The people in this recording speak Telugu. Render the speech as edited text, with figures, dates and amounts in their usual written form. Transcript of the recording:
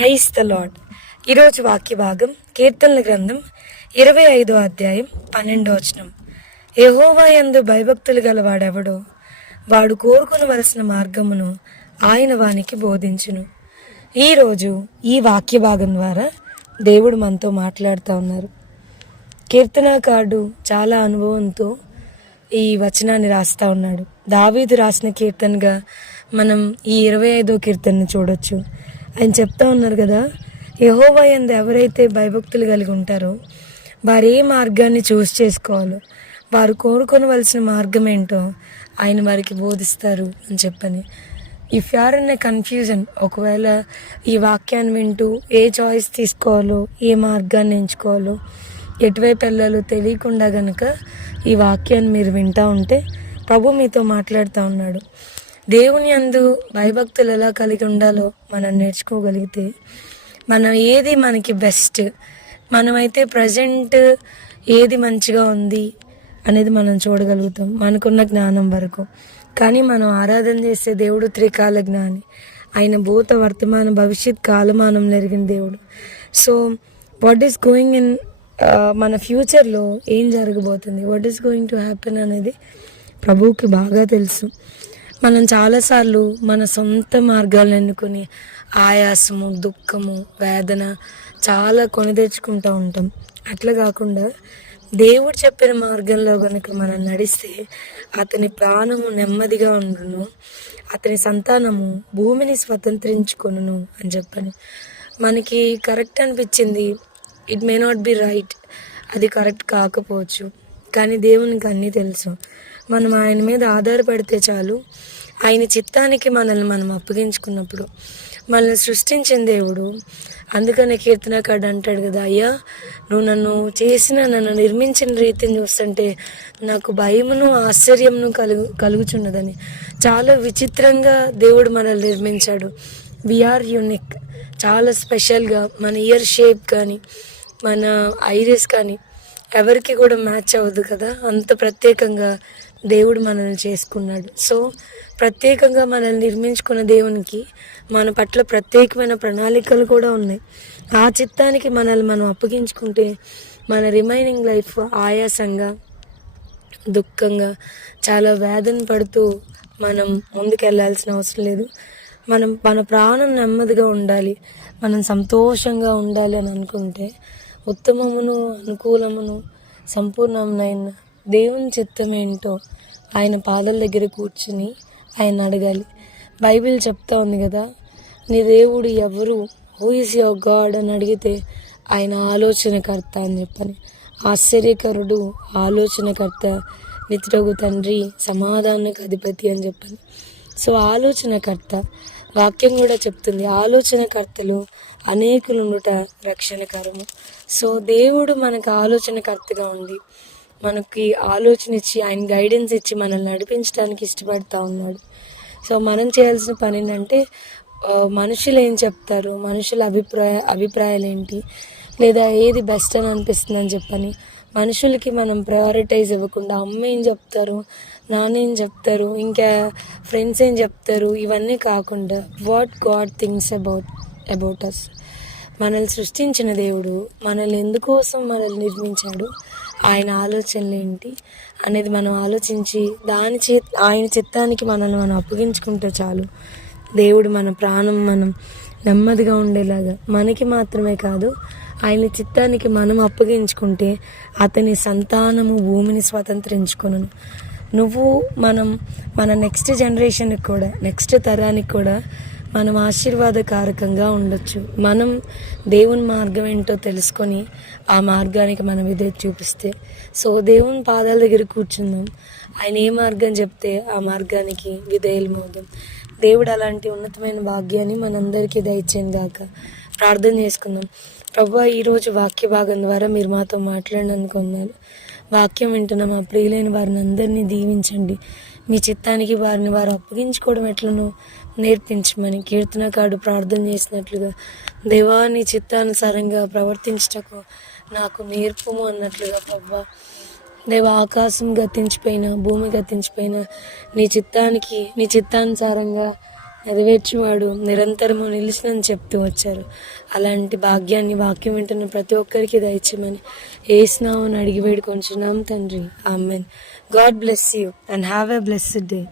Praise the lord. ఈరోజు వాక్య భాగం కీర్తనల గ్రంథం 25వ అధ్యాయం 12వ వచనం. యెహోవా యందు భయభక్తులు గలవాడెవడో వాడు కోరుకొనవలసిన మార్గమును ఆయన వానికి బోధించును. ఈరోజు ఈ వాక్య భాగం ద్వారా దేవుడు మనతో మాట్లాడుతూ ఉన్నారు. కీర్తనాకారుడు చాలా అనుభవంతో ఈ వచనాన్ని రాస్తా ఉన్నాడు. దావీదు రాసిన కీర్తనగా మనం ఈ 25వ కీర్తనను చూడొచ్చు. ఆయన చెప్తా ఉన్నారు కదా, యెహోవా యందు ఎవరైతే భయభక్తులు కలిగి ఉంటారో వారు ఏ మార్గాన్ని చూస్ చేసుకోవాలో, వారు కోరుకొనవలసిన మార్గం ఏంటో ఆయన వారికి బోధిస్తారు అని చెప్పని. If you are in a confusion, ఒకవేళ ఈ వాక్యాన్ని వింటూ ఏ చాయిస్ తీసుకోవాలో, ఏ మార్గాన్ని ఎంచుకోవాలో, ఎటువైపు వెళ్ళాలో తెలియకుండా గనక ఈ వాక్యాన్ని మీరు వింటూ ఉంటే ప్రభు మీతో మాట్లాడుతూ ఉన్నాడు. దేవుని యందు భయభక్తులు ఎలా కలిగి ఉండాలో మనం నేర్చుకోగలిగితే మనం ఏది మనకి బెస్ట్, మనమైతే ప్రజెంట్ ఏది మంచిగా ఉంది అనేది మనం చూడగలుగుతాం మనకున్న జ్ఞానం వరకు. కానీ మనం ఆరాధన చేసే దేవుడు త్రికాల జ్ఞాని. ఆయన భూత వర్తమాన భవిష్యత్ కాలమానంలో ఎరిగిన దేవుడు. So what is going in మన ఫ్యూచర్లో ఏం జరగబోతుంది, what is going to happen అనేది ప్రభువుకి బాగా తెలుసు. మనం చాలాసార్లు మన సొంత మార్గాలను ఎన్నుకొని ఆయాసము, దుఃఖము, వేదన చాలా కొని తెచ్చుకుంటూ ఉంటాం. అట్లా కాకుండా దేవుడు చెప్పిన మార్గంలో కనుక మనం నడిస్తే అతని ప్రాణము నెమ్మదిగా ఉండును, అతని సంతానము భూమిని స్వతంత్రించుకొనును అని చెప్పని. మనకి కరెక్ట్ అనిపించింది, it may not be right, అది కరెక్ట్ కాకపోవచ్చు, కానీ దేవునికి అన్నీ తెలుసు. మనం ఆయన మీద ఆధారపడితే చాలు. ఆయన చిత్తానికి మనల్ని మనం అప్పగించుకున్నప్పుడు మనల్ని సృష్టించిన దేవుడు. అందుకనే కీర్తనకారుడు అంటాడు కదా, అయ్యా నువ్వు నన్ను నిర్మించిన రీతిని చూస్తుంటే నాకు భయమును ఆశ్చర్యమును కలుగుచున్నదని. చాలా విచిత్రంగా దేవుడు మనల్ని నిర్మించాడు. వీఆర్ యూనిక్, చాలా స్పెషల్గా. మన ఇయర్ షేప్ కానీ మన ఐరిస్ కానీ ఎవరికి కూడా మ్యాచ్ అవ్వదు కదా, అంత ప్రత్యేకంగా దేవుడు మనల్ని చేసుకున్నాడు. సో ప్రత్యేకంగా మనల్ని నిర్మించుకున్న దేవునికి మన పట్ల ప్రత్యేకమైన ప్రణాళికలు కూడా ఉన్నాయి. ఆ చిత్తానికి మనల్ని మనం అప్పగించుకుంటే మన రిమైనింగ్ లైఫ్ ఆయాసంగా, దుఃఖంగా, చాలా వేదన పడుతూ మనం ముందుకెళ్లాల్సిన అవసరం లేదు. మన ప్రాణం నెమ్మదిగా ఉండాలి, మనం సంతోషంగా ఉండాలి అని అనుకుంటే ఉత్తమమును, అనుకూలమును, సంపూర్ణమైన దేవుని చిత్తం ఏంటో ఆయన పాదాల దగ్గర కూర్చుని ఆయన అడగాలి. బైబిల్ చెప్తా ఉంది కదా, నీ దేవుడు ఎవరు, హూ ఈజ్ యువర్ గాడ్ అని అడిగితే ఆయన ఆలోచనకర్త అని చెప్పని. ఆశ్చర్యకరుడు, ఆలోచనకర్త, నిత్యుడగు తండ్రి, సమాధానకు అధిపతి అని చెప్పని. సో ఆలోచనకర్త, వాక్యం కూడా చెప్తుంది ఆలోచనకర్తలు అనేకులుండుట రక్షణకరము. సో దేవుడు మనకు ఆలోచనకర్తగా ఉండి మనకి ఆలోచన ఇచ్చి ఆయన గైడెన్స్ ఇచ్చి మనల్ని నడిపించడానికి ఇష్టపడతా ఉన్నాడు. సో మనం చేయాల్సిన పని ఏంటంటే మనుషులు ఏం చెప్తారు, మనుషుల అభిప్రాయాలు ఏంటి, లేదా ఏది బెస్ట్ అని అనిపిస్తుంది అని చెప్పని మనుషులకి మనం ప్రయారిటైజ్ ఇవ్వకుండా అమ్మ ఏం చెప్తారు, నాన్న ఏం చెప్తారు, ఇంకా ఫ్రెండ్స్ ఏం చెప్తారు, ఇవన్నీ కాకుండా what God thinks about us. మనల్ని సృష్టించిన దేవుడు మనల్ని ఎందుకోసం మనల్ని నిర్మించాడు, ఆయన ఆలోచనలు ఏంటి అనేది మనం ఆలోచించి ఆయన చిత్తానికి మనల్ని మనం అప్పగించుకుంటే చాలు. దేవుడు మన ప్రాణం మనం నెమ్మదిగా ఉండేలాగా, మనకి మాత్రమే కాదు ఆయన చిత్తానికి మనం అప్పగించుకుంటే అతని సంతానము భూమిని స్వతంత్రించుకొనును. మన నెక్స్ట్ జనరేషన్కి కూడా, నెక్స్ట్ తరానికి కూడా మనం ఆశీర్వాదకారకంగా ఉండొచ్చు. మనం దేవుని మార్గం ఏంటో తెలుసుకొని ఆ మార్గానికి మనం ఇదే చూపిస్తే. సో దేవుని పాదాల దగ్గర కూర్చుందాం, ఆయన ఏ మార్గం చెప్తే ఆ మార్గానికి విధేయులమవుదాం. దేవుడు అలాంటి ఉన్నతమైన భాగ్యాన్ని మనందరికీ దయచేయను గాక. ప్రార్థన చేసుకుందాం. ప్రభువా, ఈరోజు వాక్య భాగం ద్వారా మీరు మాతో మాట్లాడినందుకు వందనాలు. వాక్యం వింటున్న మా ప్రియులైన వారిని అందరినీ దీవించండి. మీ చిత్తానికి వారిని వారు అప్పగించుకోవడం ఎట్లనో నేర్పించమని కీర్తనకారుడు ప్రార్థన చేసినట్లుగా, దేవా నీ చిత్తానుసారంగా ప్రవర్తించటకు నాకు నేర్పుము అన్నట్లుగా ప్రభువా, దేవా ఆకాశం గతించిపోయినా, భూమి గతించిపోయినా నీ చిత్తానుసారంగా నెరవేర్చేవాడు నిరంతరము నిలిచినని చెప్తూ వచ్చారు. అలాంటి భాగ్యాన్ని వాక్యం వింటున్న ప్రతి ఒక్కరికి దయచేయమని యేసునామమున అడిగి వేడుకొంచున్నాం తండ్రి. Amen. God bless you and have a blessed day.